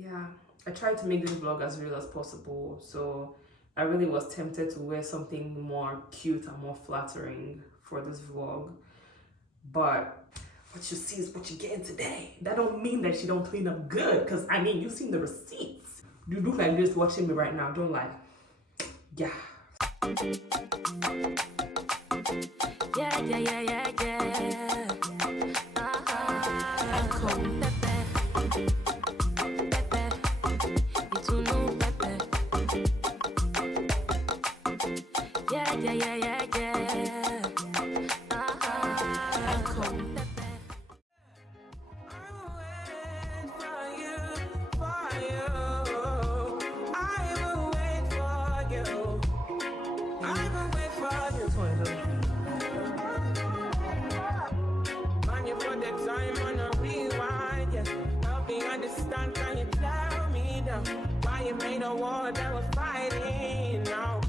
Yeah, I tried to make this vlog as real as possible, so I really was tempted to wear something more cute and more flattering for this vlog, but what you see is what you get today. That don't mean that she don't clean up good, because I mean, you've seen the receipts. You look like this watching me right now, don't lie. Yeah. Yeah, yeah, yeah, yeah, yeah. Come, Pepe. Pepe. You too know Pepe. Yeah, yeah, yeah, yeah, yeah. Come, Pepe. Made a war that was fighting now.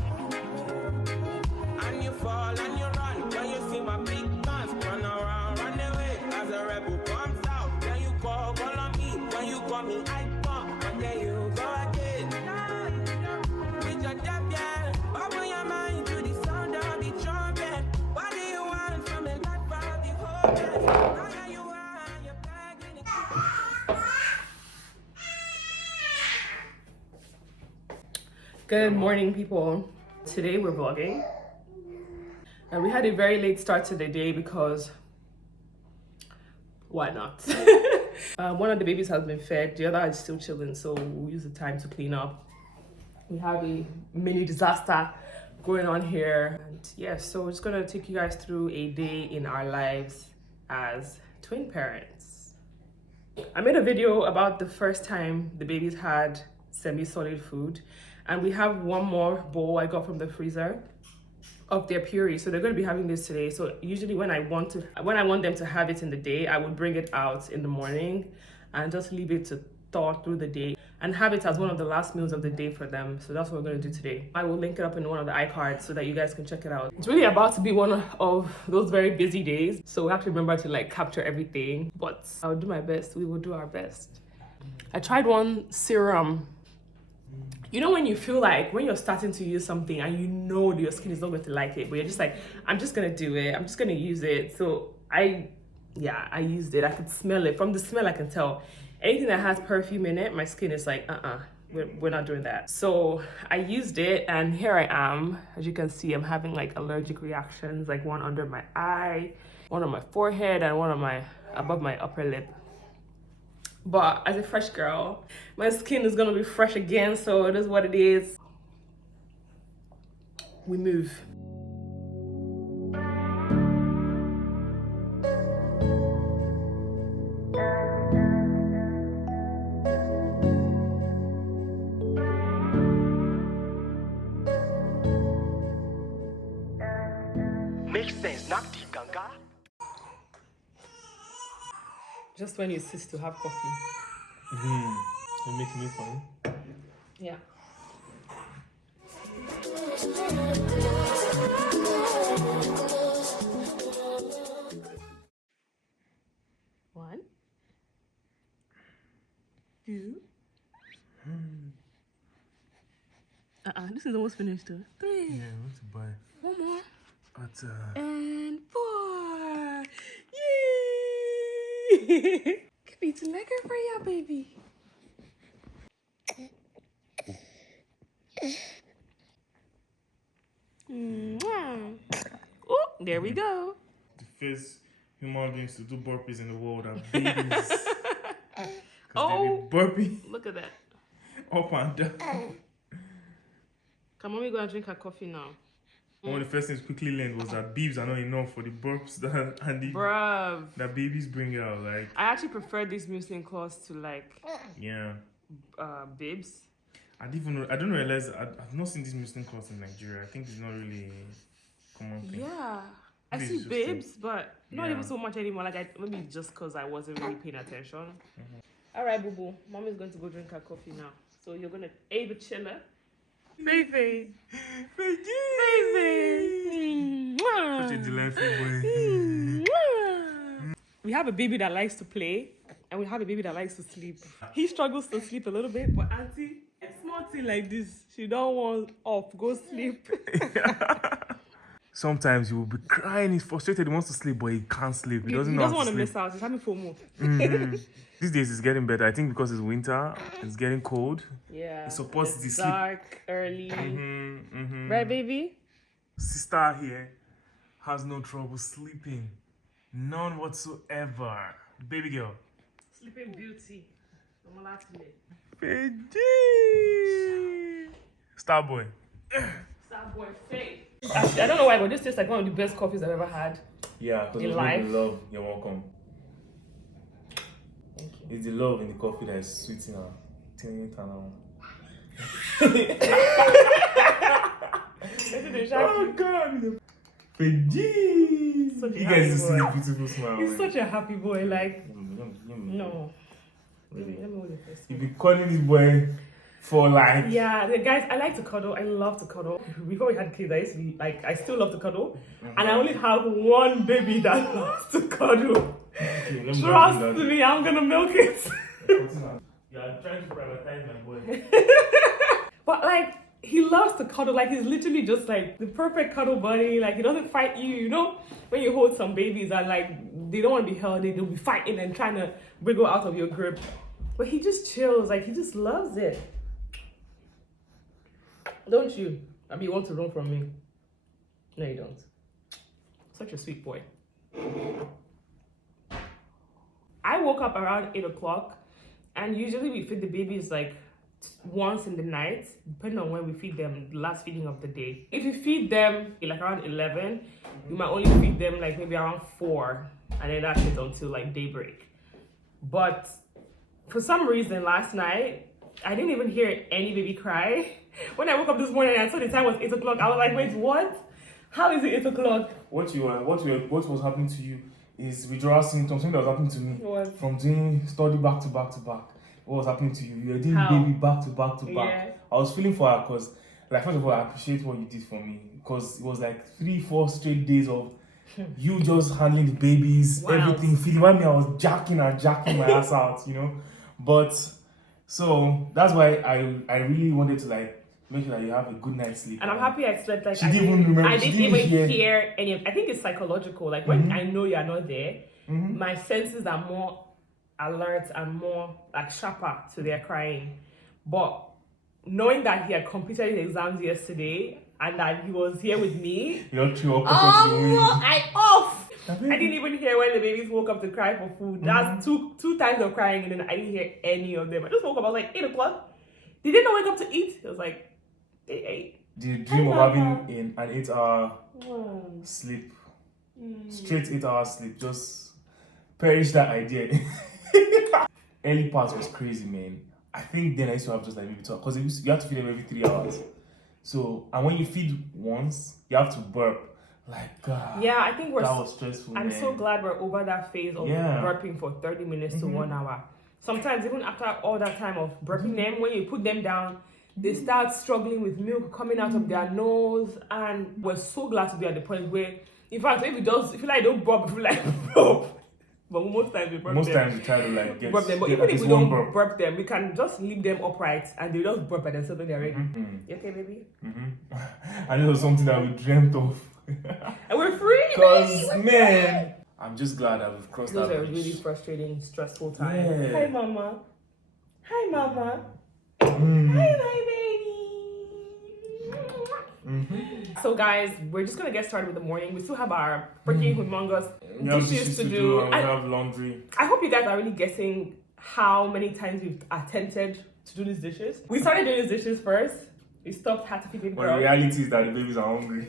And you fall and you run when you see my big guns run around, run away as a rebel comes out. Then you call on me, when you call me, I come, and then you go again. With your death, yeah, open your mind to the sound of the trumpet. What do you want from the life of the whole earth? Now you are, you're begging it. Good morning, people. Today we're vlogging. And we had a very late start to the day because why not? One of the babies has been fed, the other is still chilling, so we'll use the time to clean up. We have a mini disaster going on here. And yeah, so we're just gonna take you guys through a day in our lives as twin parents. I made a video about the first time the babies had semi-solid food, and we have one more bowl I got from the freezer of their puree, so they're going to be having this today. So usually when I want them to have it in the day, I would bring it out in the morning and just leave it to thaw through the day and have it as one of the last meals of the day for them. So that's what we're going to do today. I will link it up in one of the iCards so that you guys can check it out. It's really about to be one of those very busy days, so we have to remember to like capture everything, but I'll do my best. We will do our best. I tried one serum. You know when you feel like when you're starting to use something and you know your skin is not going to like it, but you're just like, I'm just gonna do it, I'm just gonna use it. So I used it. I could smell it. From the smell I can tell anything that has perfume in it, my skin is like, we're not doing that. So I used it and here I am. As you can see, I'm having like allergic reactions, like one under my eye, one on my forehead, and one on my above my upper lip. But as a fresh girl, my skin is gonna be fresh again, so it is what it is. We move. Makes sense, not deep ganga. Just when you cease to have coffee. You're making me fun. Yeah. One, two. This is almost finished too. Three. Yeah, I want to buy. One more. But And 4. Yay! It's lekker for you, baby. Oh, there we go. the first human beings to do burpees in the world are babies. Oh, they be burping look at that. up and down. Come on, we go and drink our coffee now. One of the first things quickly learned was that beeps are not enough for the burps that babies bring out. Like, I actually prefer these muslin cloths to like yeah. bibs. I don't realize I've not seen these Muslim cloths in Nigeria. I think it's not really a common thing. Yeah, I Maybe see it's just bibs, but not yeah. even so much anymore. Like maybe just because I wasn't really paying attention. All right, boo boo. Mommy's going to go drink her coffee now. So you're gonna the chiller. Baby. Baby. Such a delightful boy. We have a baby that likes to play. and we have a baby that likes to sleep. He struggles to sleep a little bit, but auntie, a small thing like this, she don't want off, go sleep. Sometimes he will be crying, he's frustrated, he wants to sleep, but he can't sleep. He doesn't want to sleep. miss out. He's having FOMO. These days it's getting better. I think because it's winter, it's getting cold. Yeah. It supports the sleep. Dark, early. Right, baby? Sister here has no trouble sleeping. None whatsoever. Baby girl. Sleeping beauty. Starboy. Starboy fake. Actually, I don't know why, but this tastes like one of the best coffees I've ever had. Yeah, because In it's life. the love. You're welcome. Thank you. It's the love in the coffee that is sweet in our Oh God! Fiji! Such a You happy guys just see boy. the beautiful smile. He's such a happy boy, like, No. no. Baby, let me hold it first. You be calling this boy for like. Yeah, the guys, I like to cuddle. I love to cuddle. Before we had kids, I used to be like, I still love to cuddle. And I only have one baby that loves to cuddle. Okay, let me Trust grab you me, I'm gonna milk it. that. You are trying to privatize my boy. But like, he loves to cuddle. Like, he's literally just like the perfect cuddle buddy. Like, he doesn't fight you. You know, when you hold some babies and like they don't want to be held, they'll be fighting and trying to wiggle out of your grip. But he just chills. Like, he just loves it. Don't you? I mean, you want to run from me? No, you don't. Such a sweet boy. I woke up around 8 o'clock, and usually we feed the babies like once in the night, depending on when we feed them, the last feeding of the day. If you feed them like around 11, you might only feed them like maybe around 4, and then that's it until like daybreak. But for some reason last night, I didn't even hear any baby cry. When I woke up this morning and I saw the time was 8 o'clock, I was like, wait, what? How is it 8 o'clock? What was happening to you is withdrawal symptoms. Something that was happening to me What? from doing study back to back to back. What was happening to you? You were doing How? baby back to back to back. Yeah. I was feeling for her because, like, first of all, I appreciate what you did for me because it was like 3-4 straight days of you just handling the babies, Wow. everything, feeling. One me, I was jacking my ass out, you know. But so that's why I really wanted to like make sure that you have a good night's sleep. And I'm happy I slept like She didn't even remember. I She didn't even hear. hear any of. I think it's psychological. Like when I know you're not there, my senses are more alert and more like sharper to their crying. But knowing that he had completed his exams yesterday and that he was here with me, You're too up I off. I didn't even hear when the babies woke up to cry for food. That's two times of crying, and then I didn't hear any of them. I just woke up. I was like 8 o'clock. Did they not wake up to eat? It was like they ate. The dream of having an 8-hour sleep, straight 8-hour sleep, just perish that idea. Early part was crazy, man. I think then I used to have just like maybe 2 because you have to feed them every 3 hours. So, and when you feed once, you have to burp. Like, God. Yeah, I think that was stressful. I'm man. so glad we're over that phase of Yeah. burping for 30 minutes to 1 hour. Sometimes even after all that time of burping them, when you put them down, they start struggling with milk coming out of their nose, and we're so glad to be at the point where, in fact, if you like I don't burp, if you like burp. But most times we burp Most them. times we try to like get Burp them. But get even at if least we one don't burp them, we can just leave them upright and they just burp by themselves when they're ready. You okay, baby? And it was something that we dreamt of. And we're free! Because, man, I'm just glad that we've crossed Those that are bridge. really frustrating, stressful times. Yeah. Hi, mama. Hi, mama. Mm. Hi, my baby. So, guys, we're just gonna get started with the morning. We still have our freaking humongous We have dishes to do. and we And have laundry. I hope you guys are really guessing how many times we've attempted to do these dishes. We started doing these dishes first. We stopped, had to feed baby But the girl. reality is that the babies are hungry.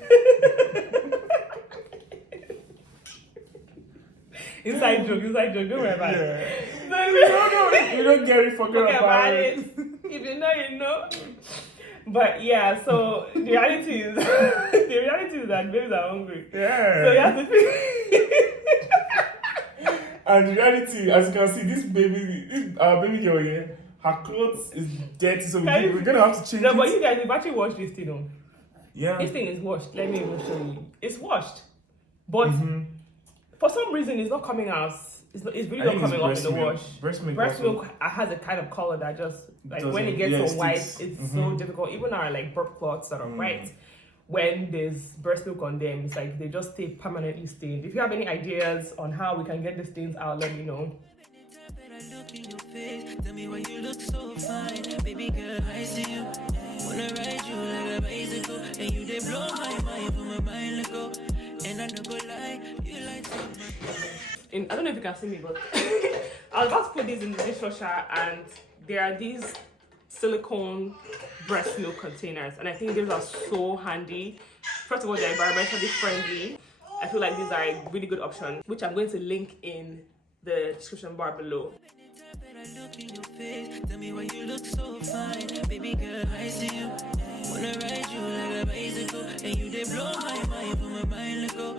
Inside joke, don't worry about it. You don't get it, forget Forget about about it. it. If you know, you know. But yeah, so the reality is that babies are hungry. Yeah. So you have to feed. And the reality, as you can see, this baby girl here, her clothes is dirty, so we're gonna have to change No, but it. you guys, we've actually washed this thing though. Yeah. This thing is washed. Let me even show you. It's washed. But for some reason, it's not coming out it's really I not think it's coming off in the milk. wash. Breast milk. Breast also- milk has a kind of color that just like when doesn't- it gets yeah, so white, sticks. it's so difficult. Even our like burp cloths that are white, when there's breast milk on them, it's like they just stay permanently stained. If you have any ideas on how we can get the stains out, let me know. Look in your face, tell me why you look so fine. Baby girl, I see you. Wanna ride you like a bicycle, and you they blow my mind, but my mind let go. And I no go lie, you like something. I don't know if you can see me, but I was about to put these in the dishwasher, and there are these silicone breast milk containers, and I think these are so handy. First of all, they're environmentally friendly. I feel like these are a really good option, which I'm going to link in the description bar below. Look in your face, tell me why you look so fine. Baby girl, I see you. Wanna ride you like a bicycle, and you they blow my mind, but my mind let go.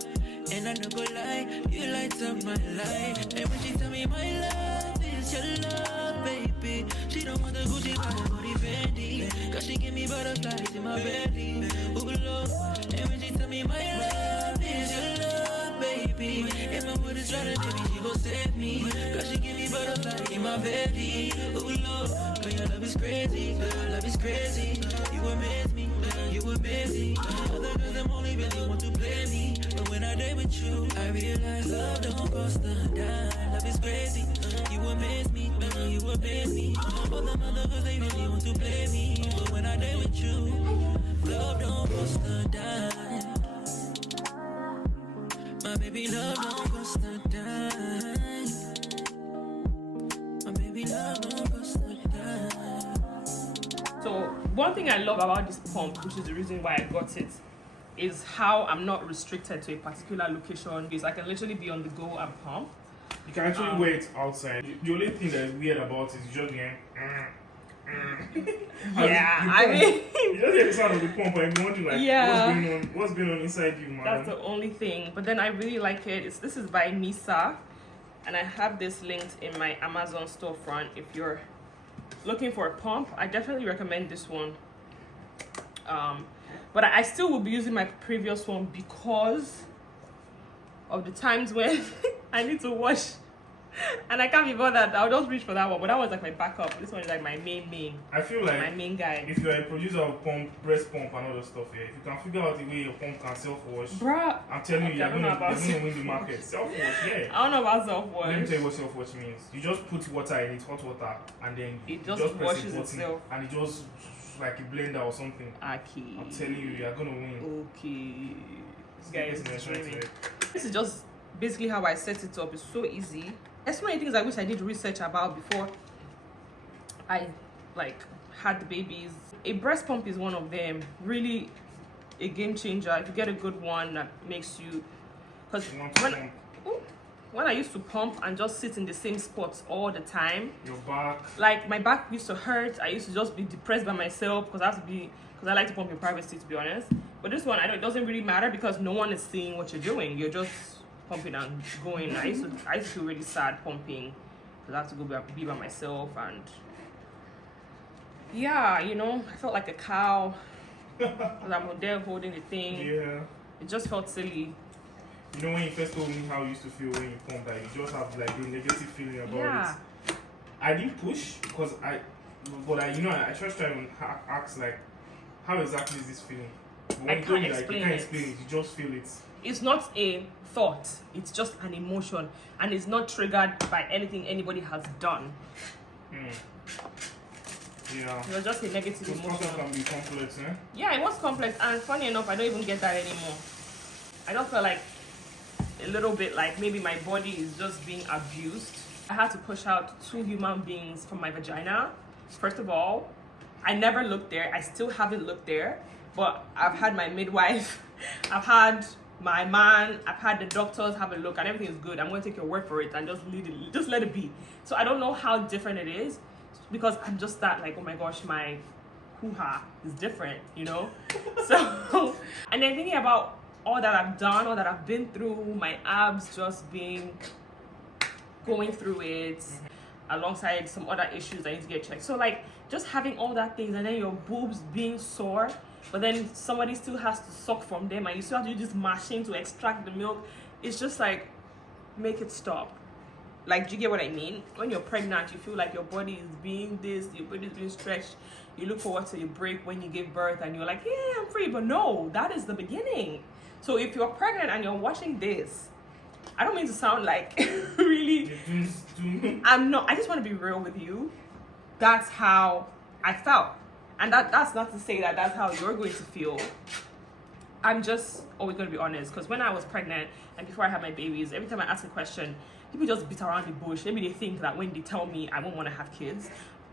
And I no go lie, you light up my life. And when she tell me my love is your love, baby, she don't want the Gucci bag or the Fendi, cause she give me butterflies in my belly. Ooh, Lord. And when she tell me my love is your love, baby, if my word is running, baby, she gon' save me, cause she give me butterflies in my belly. Ooh, Lord. Girl, your love is crazy, girl, your love is crazy. You amaze me, you amaze me. Other girls, them only really want to play me, but when I date with you, I realize love don't cost a dime. Love is crazy, you amaze me, you amaze me. All the other girls, they really want to play me, but when I date with you, love don't cost a dime. My baby, love don't cost a dime. My baby, love don't cost a dime. So one thing I love about this pump, which is the reason why I got it, is how I'm not restricted to a particular location, because I can literally be on the go and pump. You can actually wear it outside. The only thing that's weird about it is you just hear, Yeah, I mean, you just hear the sound of the pump and you're wondering like, Yeah. what's going on inside you, man? that's the only thing. But then I really like it. This is by Nisa, and I have this linked in my Amazon storefront. If you're looking for a pump, I definitely recommend this one. But I still will be using my previous one because of the times when I need to wash and I can't be bothered. I'll just reach for that one, but that was like my backup. This one is like my main I feel my like main guy. if you're a producer of pump, breast pump and all that stuff, yeah, if you can figure out the way your pump can self-wash, Bruh, I'm telling Okay, you, I don't know you're about gonna win the market. Self-wash, yeah. I don't know about Let me self-wash. tell you what self-wash means. You just put water in it, hot water, and then It you just press a washes button, itself. and it just like a blender or something. Okay. I'm telling you, you're gonna win. Okay. This guy is This is dreaming. This is just basically how I set it up. It's so easy. There's so many things I wish I did research about before I like had the babies. A breast pump is one of them. Really a game changer. If you get a good one that makes you, because You want to pump when I used to pump and just sit in the same spots all the time, your back. like my back used to hurt. I used to just be depressed by myself because I like to pump in privacy, to be honest. But this one, it doesn't really matter because no one is seeing what you're doing. You're just pumping and going. I used to feel really sad pumping because I have to go be by myself, and yeah, I felt like a cow because I'm there holding the thing. Yeah. It just felt silly. You know when you first told me how you used to feel when you pump, that you just have like the negative feeling about Yeah. it. I didn't push because I just try to ask like, how exactly is this feeling? But when I you told me can't like you explain can't it. explain it, you just feel it. It's not a thought, it's just an emotion, and it's not triggered by anything anybody has done. Yeah. It was just a negative Postpartum emotion. can be complex, eh? Yeah, it was complex, and funny enough, I don't even get that anymore. I don't feel like a little bit like maybe my body is just being abused. I had to push out 2 human beings from my vagina. First of all, I never looked there. I still haven't looked there, but I've had my midwife, I've had my man, I've had the doctors have a look, and everything is good. I'm going to take your word for it and just let it be. So I don't know how different it is because I'm just that like, oh my gosh, my hoo-ha is different, So, and then thinking about all that I've done, all that I've been through, my abs just going through it, alongside some other issues I need to get checked. So like just having all that things, and then your boobs being sore, but then somebody still has to suck from them, and you still have to do this machine to extract the milk. It's just like, make it stop. Like, do you get what I mean? When you're pregnant, you feel like your body is being this, your body is being stretched. You look forward to your break when you give birth and you're like, yeah, I'm free. But no, that is the beginning. So if you're pregnant and you're watching this, I don't mean to sound like really, I'm not, I just want to be real with you. That's how I felt. And that's not to say that that's how you're going to feel. I'm just always going to be honest, because when I was pregnant and before I had my babies, every time I ask a question, people just beat around the bush. Maybe they think that when they tell me I won't want to have kids,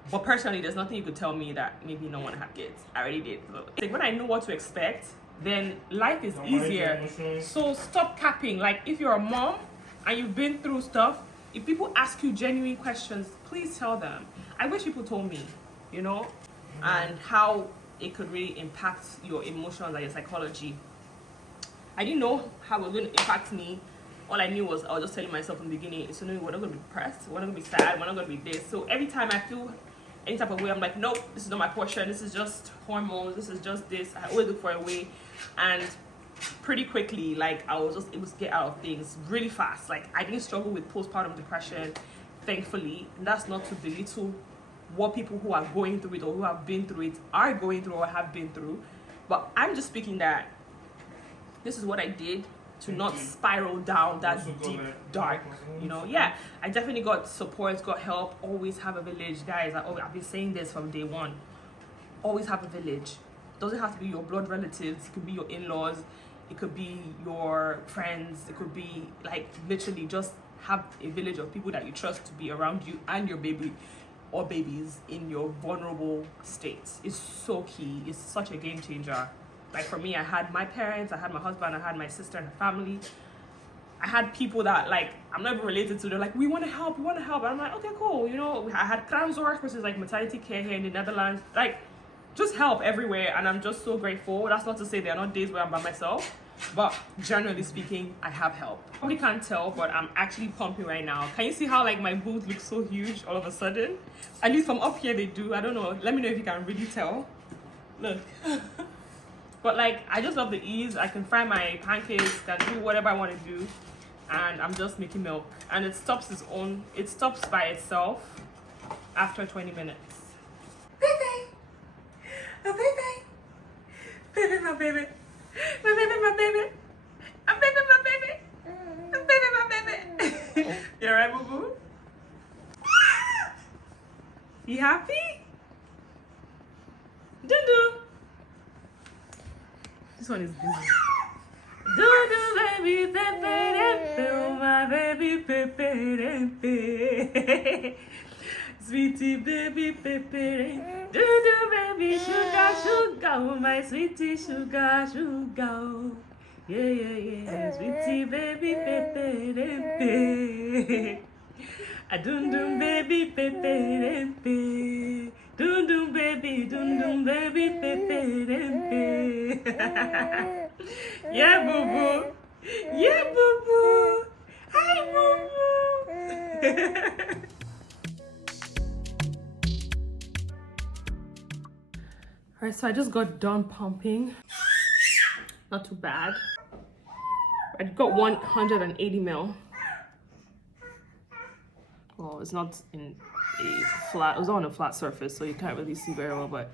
but personally, there's nothing you could tell me that maybe you don't want to have kids. I already did. Like, when I know what to expect, then life is easier. So stop capping. Like, if you're a mom and you've been through stuff, if people ask you genuine questions, please tell them. I wish people told me, you know, and how it could really impact your emotions and your psychology. I didn't know how it was going to impact me. All I knew was I was just telling myself in the beginning, it's we're not going to be depressed, we're not going to be sad, we're not going to be this. So every time I feel any type of way, I'm like, nope, this is not my portion, this is just hormones, this is just this. I always look for a way. And pretty quickly, like, I was just able to get out of things really fast. Like, I didn't struggle with postpartum depression, thankfully. And that's not to belittle what people who are going through it or who have been through it are going through or have been through. But I'm just speaking that this is what I did to not spiral down that deep, dark, you know. Yeah, I definitely got support, got help. Always have a village, guys. I've been saying this from day one. Always have a village. Doesn't have to be your blood relatives. It could be your in-laws. It could be your friends. It could be, like, literally just have a village of people that you trust to be around you and your baby or babies in your vulnerable state. It's so key. It's such a game changer. Like, for me, I had my parents, I had my husband, I had my sister and her family. I had people that, like, I'm not even related to. They're like, we want to help. And I'm like, okay, cool. You know, I had Kranzorg, which is like maternity care here in the Netherlands. Like, just help everywhere. And I'm just so grateful. That's not to say there are not days where I'm by myself. But generally speaking, I have help. Probably can't tell, but I'm actually pumping right now. Can you see how, like, my boobs look so huge all of a sudden? At least from up here they do. I don't know. Let me know if you can really tell. Look. But, like, I just love the ease. I can fry my pancakes, can do whatever I want to do, and I'm just making milk. And it stops by itself after 20 minutes. Baby! Oh, baby! Baby, my baby! My baby, my baby! I'm baby, my baby! I'm baby, my baby! You alright, boo-boo? You happy? Doo-doo! This one is busy. Do baby, pepe, my baby, pepe, sweetie baby, pepe, do baby, sugar, sugar, my sweetie, sugar, sugar, yeah, sweetie baby, pepe, I dum baby, pepe. Dum dum baby, pepe. Yeah, boo boo. Yeah, boo boo. Hi, boo boo. Alright, so I just got done pumping. Not too bad. I got 180 ml. Well, it's not in a flat, it was on a flat surface, so you can't really see very well, but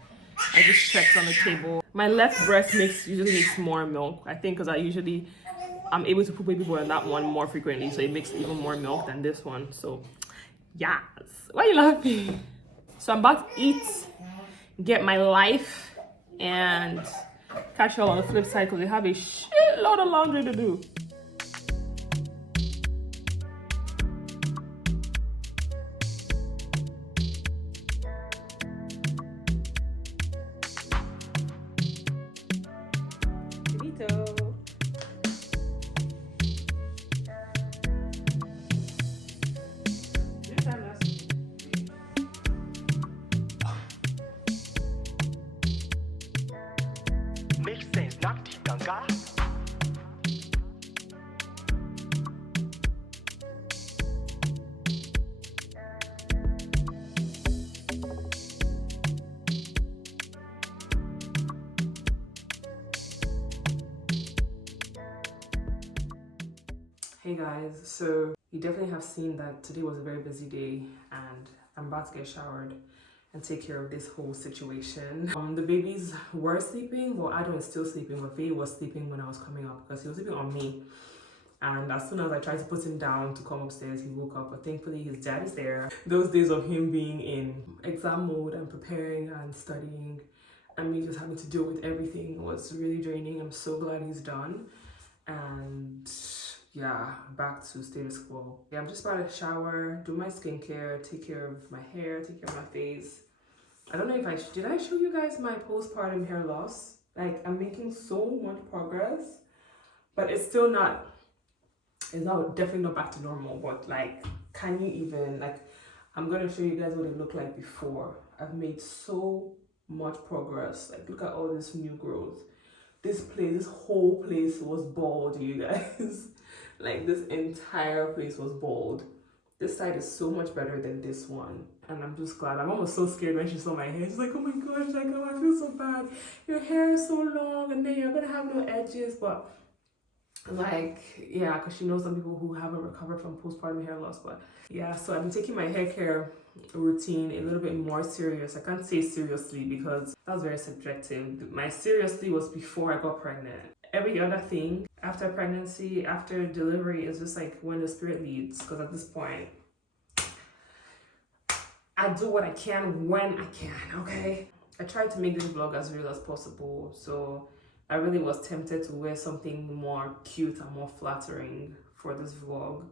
I just checked on the table. My left breast usually makes more milk, I think, because I'm able to put baby boy on that one more frequently, so it makes even more milk than this one. So yes. Why are you laughing? So I'm about to eat, get my life, and catch y'all on the flip side because they have a shitload of laundry to do. Makes sense, not the ganga. Hey guys, so You definitely have seen that today was a very busy day and I'm about to get showered and take care of this whole situation. The babies were sleeping, well, Ado is still sleeping, but Faye was sleeping when I was coming up because he was sleeping on me. And as soon as I tried to put him down to come upstairs, he woke up, but thankfully his dad is there. Those days of him being in exam mode and preparing and studying and me just having to deal with everything was really draining. I'm so glad he's done. And yeah, back to status quo. Yeah, I'm just about to shower, do my skincare, take care of my hair, take care of my face. I don't know if did I show you guys my postpartum hair loss? Like, I'm making so much progress, but it's still not, it's not, definitely not back to normal, but like, can you even, like, I'm gonna show you guys what it looked like before. I've made so much progress. Like, look at all this new growth. This whole place was bald, you guys. Like, this entire place was bald. This side is so much better than this one. And I'm just glad. I'm almost so scared when she saw my hair. She's like, oh my gosh, like, oh, I feel so bad. Your hair is so long and then you're gonna have no edges. But like, yeah, because she knows some people who haven't recovered from postpartum hair loss. But yeah, so I've been taking my hair care routine a little bit more serious. I can't say seriously because that was very subjective. My seriously was before I got pregnant. Every other thing after pregnancy, after delivery, is just like when the spirit leads. Because at this point, I do what I can when I can, okay? I tried to make this vlog as real as possible. So I really was tempted to wear something more cute and more flattering for this vlog.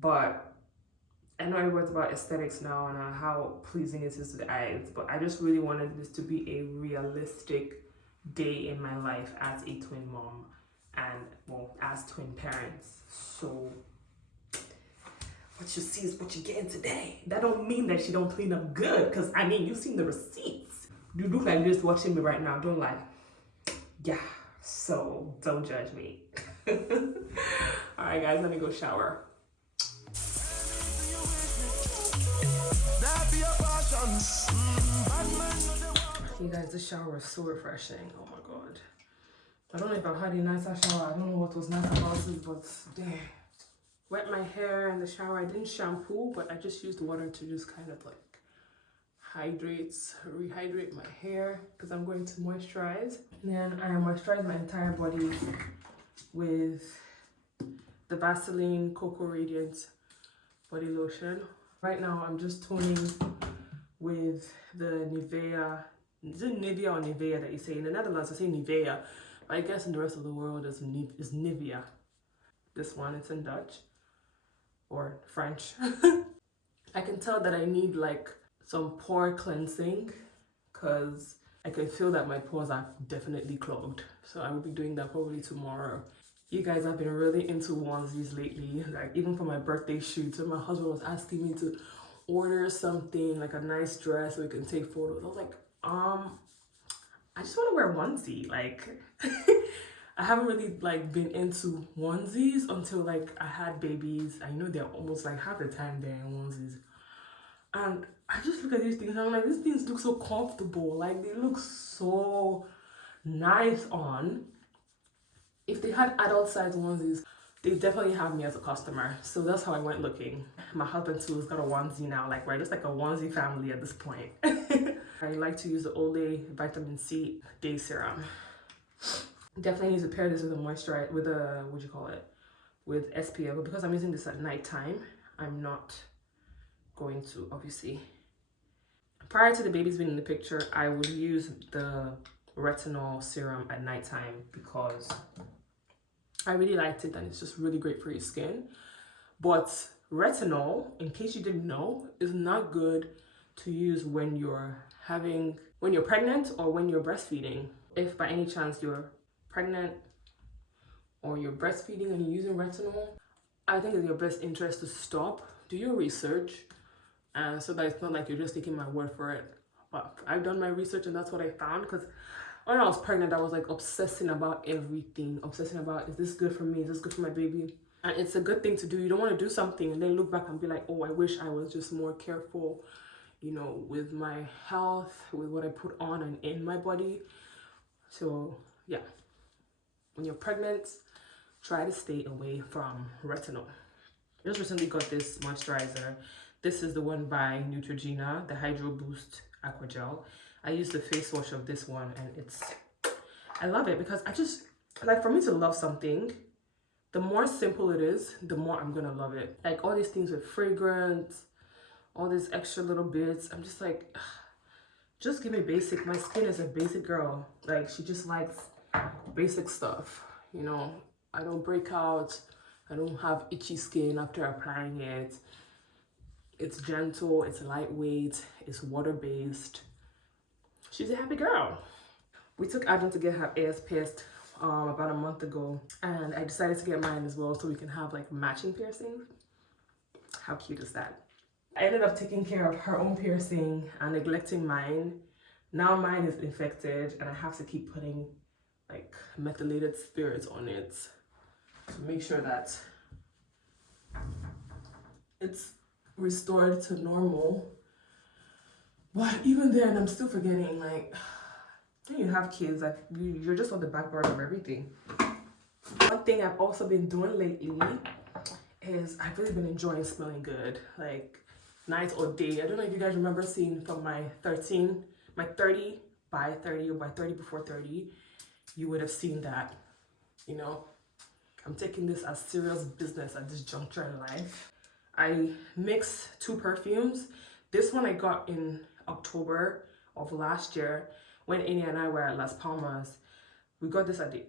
But I know everyone's about aesthetics now and how pleasing it is to the eyes. But I just really wanted this to be a realistic day in my life as a twin mom and, well, as twin parents. So what you see is what you're getting today. That don't mean that she don't clean up good, because I mean, you've seen the receipts. You look like you're just watching me right now, don't lie. Yeah, so don't judge me. All right, guys, let me go shower. You guys, this shower was so refreshing. Oh my god. I don't know if I've had a nicer shower. I don't know what was nice about this, but damn. Wet my hair in the shower. I didn't shampoo, but I just used water to just kind of like rehydrate my hair because I'm going to moisturize. And then I moisturize my entire body with the Vaseline Cocoa Radiant body lotion. Right now, I'm just toning with the Nivea. Is it Nivea or Nivea that you say? In the Netherlands, I say Nivea. But I guess in the rest of the world, it's Nivea. This one, it's in Dutch or French. I can tell that I need like some pore cleansing because I can feel that my pores are definitely clogged. So I will be doing that probably tomorrow. You guys have been really into onesies lately. Like, even for my birthday shoot, so my husband was asking me to order something like a nice dress so we can take photos. I was like, I just want to wear a onesie. Like, I haven't really like been into onesies until like I had babies. I know they're almost like half the time they're in onesies. And I just look at these things and I'm like, these things look so comfortable. Like, they look so nice on. If they had adult size onesies, they definitely have me as a customer. So that's how I went looking. My husband too has got a onesie now. Like, we're just like a onesie family at this point. I like to use the Olay Vitamin C Day Serum. Definitely need to pair this with a moisturizer, with a, with SPF. But because I'm using this at nighttime, I'm not going to, obviously. Prior to the babies being in the picture, I would use the retinol serum at nighttime because I really liked it and it's just really great for your skin. But retinol, in case you didn't know, is not good to use when you're pregnant or when you're breastfeeding. If by any chance you're pregnant or you're breastfeeding and you're using retinol, I think it's in your best interest to stop, do your research, so that it's not like you're just taking my word for it. But I've done my research and that's what I found, because when I was pregnant, I was like obsessing about everything, obsessing about, is this good for me? Is this good for my baby? And it's a good thing to do. You don't want to do something and then look back and be like, oh, I wish I was just more careful, you know, with my health, with what I put on and in my body. So yeah, when you're pregnant, try to stay away from retinol. I just recently got this moisturizer. This is the one by Neutrogena, the Hydro Boost Aqua Gel. I use the face wash of this one, and I love it because I just, like, for me to love something, the more simple it is, the more I'm gonna love it. Like all these things with fragrance, all these extra little bits, I'm just like, ugh, just give me basic. My skin is a basic girl. Like, she just likes basic stuff, you know. I don't break out. I don't have itchy skin after applying it. It's gentle, it's lightweight, it's water-based. She's a happy girl. We took Adam to get her ears pierced about a month ago, and I decided to get mine as well so we can have like matching piercings. How cute is that? I ended up taking care of her own piercing and neglecting mine. Now mine is infected and I have to keep putting like methylated spirits on it to make sure that it's restored to normal. But even then, I'm still forgetting, like, when you have kids, like, you're just on the back burner of everything. One thing I've also been doing lately is I've really been enjoying smelling good, like night or day. I don't know if you guys remember seeing from my 30 by 30 or by 30 before 30, you would have seen that, you know. I'm taking this as serious business at this juncture in life. I mixed 2 perfumes. This one I got in October of last year when Annie and I were at Las Palmas. I got this at the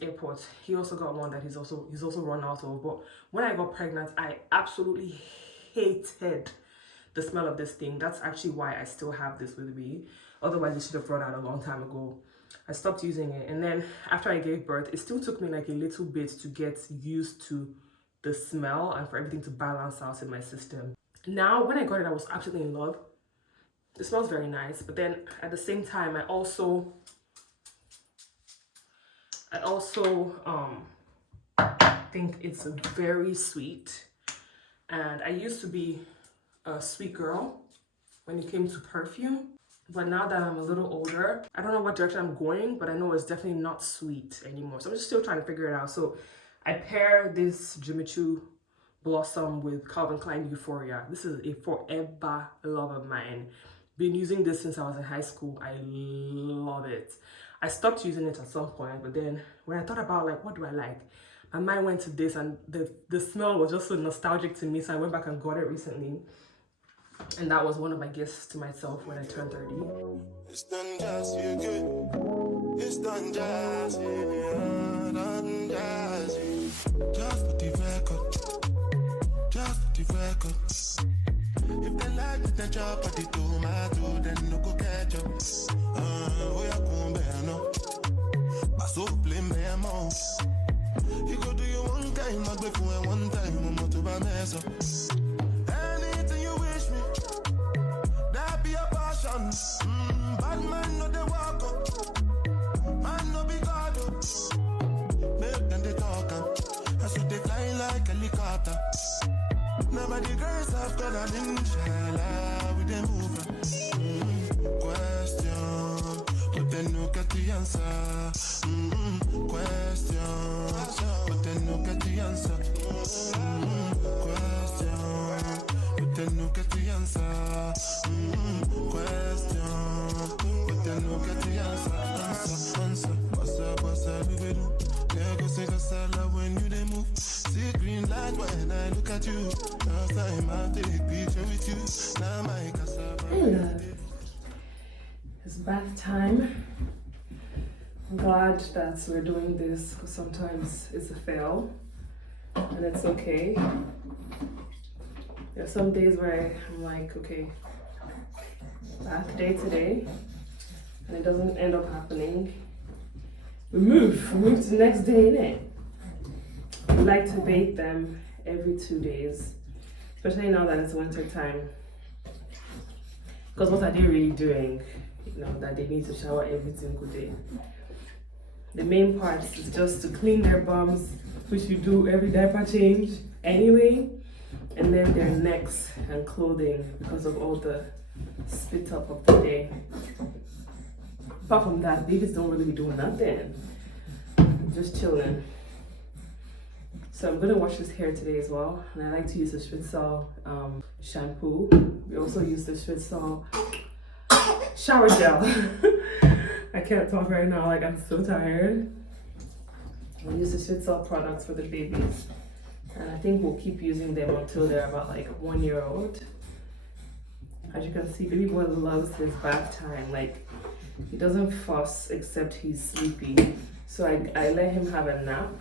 airport. He also got one that he's also run out of. But when I got pregnant, I absolutely hated the smell of this thing. That's actually why I still have this with me. Otherwise, it should have run out a long time ago. I stopped using it, and then after I gave birth, it still took me like a little bit to get used to the smell and for everything to balance out in my system. Now, when I got it, I was absolutely in love. It smells very nice, but then at the same time, I also think it's very sweet. And I used to be a sweet girl when it came to perfume, but now that I'm a little older, I don't know what direction I'm going, but I know it's definitely not sweet anymore. So I'm just still trying to figure it out. So I pair this Jimmy Choo Blossom with Calvin Klein Euphoria. This is a forever love of mine. Been using this since I was in high school. I love it. I stopped using it at some point, but then when I thought about like, what do I like? My mind went to this, and the smell was just so nostalgic to me. So I went back and got it recently. And that was one of my gifts to myself when I turned 30. It's done just you good. It's done just you, done just you. Just for the record. Just for the record. If they like the job of the tomato, then no go catch up. Oh, yeah, come bear no. But so blame me more. You go do your one time, I'll be for one time, I'm not to buy mess up. Anything you wish me, that be a passion. Bad man, no, they walk up. Man, no, be God up. Make them they talk up. I should they fly like a helicopter. Nobody girls have got an inshallah with them move. Question, but then no get the answer. Question, but then no get the answer. Question, but then no get the answer. Question, but then no get the answer. Answer, what's up, we do? Yeah, go sing a salad when you they move. See green light when I look at you. Last time I take picture with you. Now my cassava. Hello. It's bath time. I'm glad that we're doing this because sometimes it's a fail and it's okay. There are some days where I'm like, okay, bath day today, and it doesn't end up happening. We move to the next day, innit? We like to bathe them every 2 days, especially now that it's winter time. Because what are they really doing? You know, that they need to shower every single day. The main part is just to clean their bums, which you do every diaper change anyway, and then their necks and clothing because of all the spit up of the day. Apart from that, babies don't really be doing nothing. Just chilling. So I'm gonna wash his hair today as well, and I like to use the Spritzel shampoo. We also use the Spritzel shower gel. I can't talk right now, like I'm so tired. We use the Spritzel products for the babies, and I think we'll keep using them until they're about like 1 year old. As you can see, baby boy loves his bath time. Like, he doesn't fuss except he's sleepy. So I let him have a nap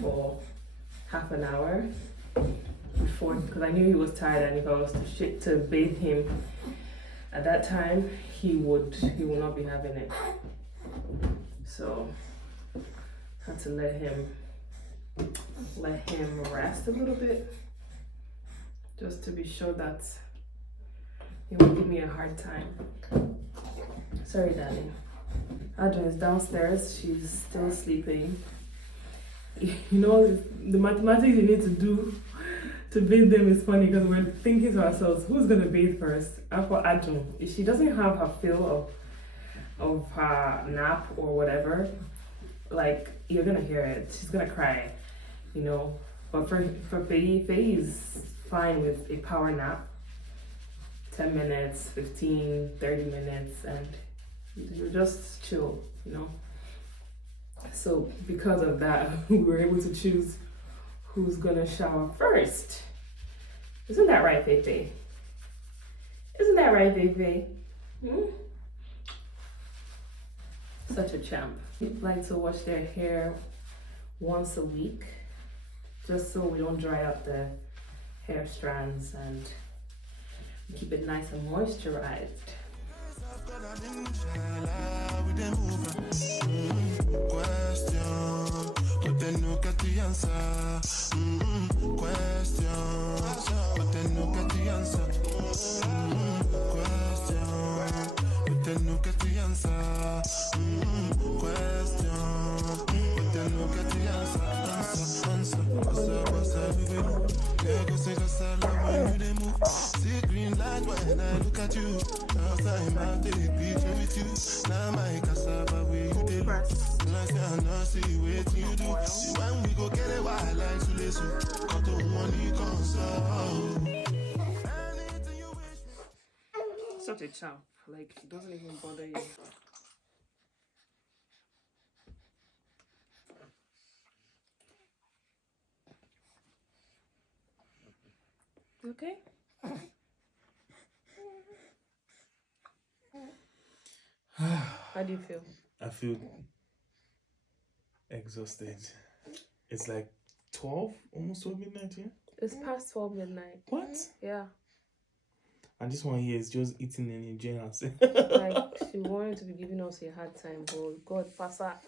for half an hour before, because I knew he was tired, and if I was to bathe him at that time, he will not be having it. So I had to let him rest a little bit, just to be sure that he won't give me a hard time. Sorry, darling. Adrian is downstairs. She's still sleeping. You know, the mathematics you need to do to bathe them is funny, because we're thinking to ourselves, who's gonna bathe first? And for Adrian, if she doesn't have her fill of her nap or whatever, like, you're gonna hear it. She's gonna cry, you know. But for Faye is fine with a power nap. 10 minutes, 15, 30 minutes, and you just chill, you know. So because of that, we were able to choose who's gonna shower first. Isn't that right, Fefe? Isn't that right, Fefe? Such a champ. We like to wash their hair once a week, just so we don't dry up the hair strands and keep it nice and moisturized. Question, but then no get the answer. Question, but then no get the answer. Question, but then no get the answer. Question, but then no get the answer. Answer. Yeah, go say cause I love when you dey move. See green light when I look at you. Last time I take picture with you. Now my cassava where you dey look. Last time I not see what you do. See when we go get a while like to listen. Got to money console. Anything you wish. Such a champ. Like, it doesn't even bother you. Okay. How do you feel? I feel exhausted. It's like 12, almost 12 midnight, yeah? It's past 12 midnight. What? Yeah. And this one here is just eating and enjoying herself. Like, she wanted to be giving us a hard time, but God, pass her.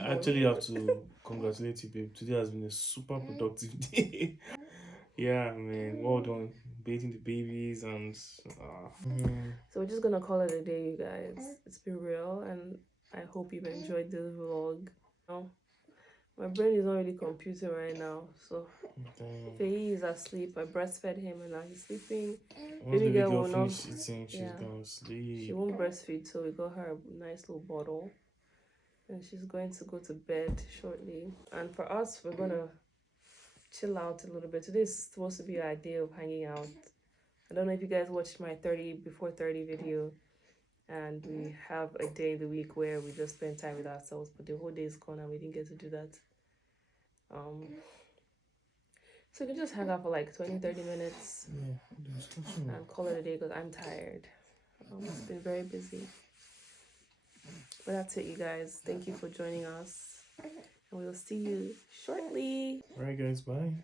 I actually have to congratulate you, babe. Today has been a super productive day. Yeah, man. Well done. Bathing the babies and... So we're just gonna call it a day, you guys. It's been real, and I hope you've enjoyed this vlog. My brain is not really computing right now, so Faye is asleep. I breastfed him, and now he's sleeping. Once Baby girl will not. finish eating, she's gonna sleep. She won't breastfeed, so we got her a nice little bottle, and she's going to go to bed shortly. And for us, we're gonna chill out a little bit. Today is supposed to be our day of hanging out. I don't know if you guys watched my 30 before 30 video, and we have a day in the week where we just spend time with ourselves, but the whole day is gone and we didn't get to do that. So we can just hang out for like 20-30 minutes and call it a day, because I'm tired. It's been very busy. But that's it, you guys. Thank you for joining us, and we'll see you shortly. Alright guys, bye.